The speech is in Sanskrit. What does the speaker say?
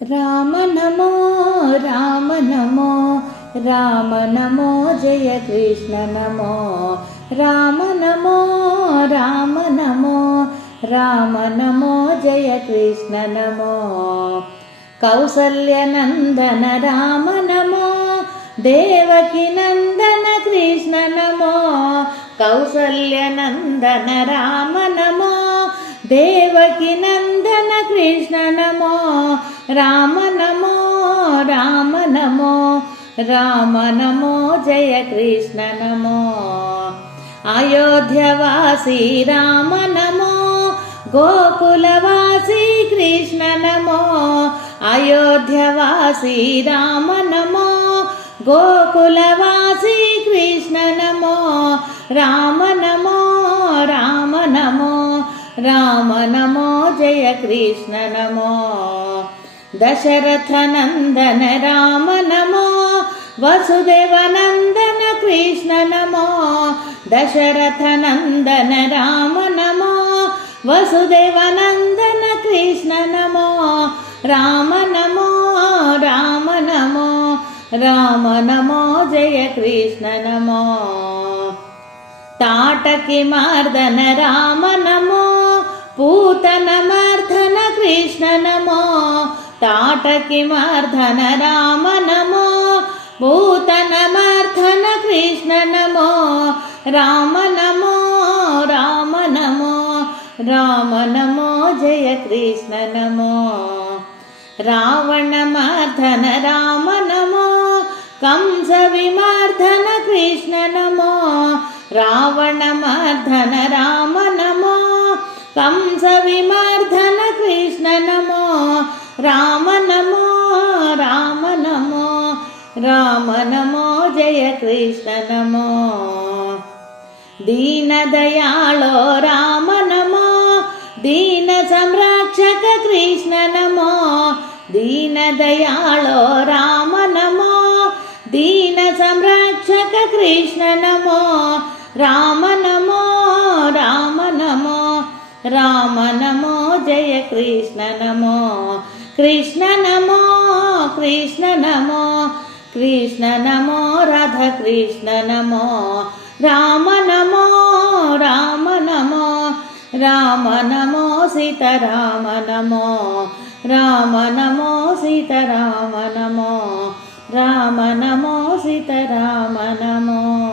राम नमो राम नमो राम नमो जय कृष्ण नमो राम नमो राम नमो राम नमो जय कृष्ण नमो कौसल्यनन्दन राम नमो देवकी नन्दन कृष्ण नमो कौसल्यनन्दन राम नमो देवकी नन्दन कृष्ण नमो राम नमो राम नमो राम नमो जय कृष्ण नमो अयोध्यवासी राम नमो गोकुलवासी कृष्ण नमो अयोध्यवासी राम नमो गोकुलवासी कृष्ण नमो राम नमो राम नमो राम नमो जय कृष्ण नमो दशरथ नन्दन राम नमो वसुदेव नन्दन कृष्ण नमो दशरथ नन्दन राम नमो वसुदेव नन्दन कृष्ण नमो राम नमो राम नमो राम नमो जय कृष्ण नमो ताटकी मर्दन राम नमो पूतन मर्दन कृष्ण नमो ताटकी मर्दन राम नमो पूतन मर्दन कृष्ण नमो राम नमो राम नमो राम नमो जय कृष्ण नमो रावण मर्दन राम नमो कंस विमर्दन कृष्ण नमो रावण मर्दन राम नमो कंस विमर्दन कृष्ण नमो राम नमो राम नमो राम नमो जय कृष्ण नमो दीन दयालो राम नमो दीन संरक्षक कृष्ण नमो दीन दयालो राम नमो दीन संरक्षक कृष्ण नमो राम नमो राम नमो राम नमो जय कृष्ण नमो कृष्ण नमो कृष्ण नमो कृष्ण नमो राधा कृष्ण नमो राम नमो राम नमो राम नमो सीताराम नमो राम नमो सीताराम नमो राम नमो सीताराम नमो।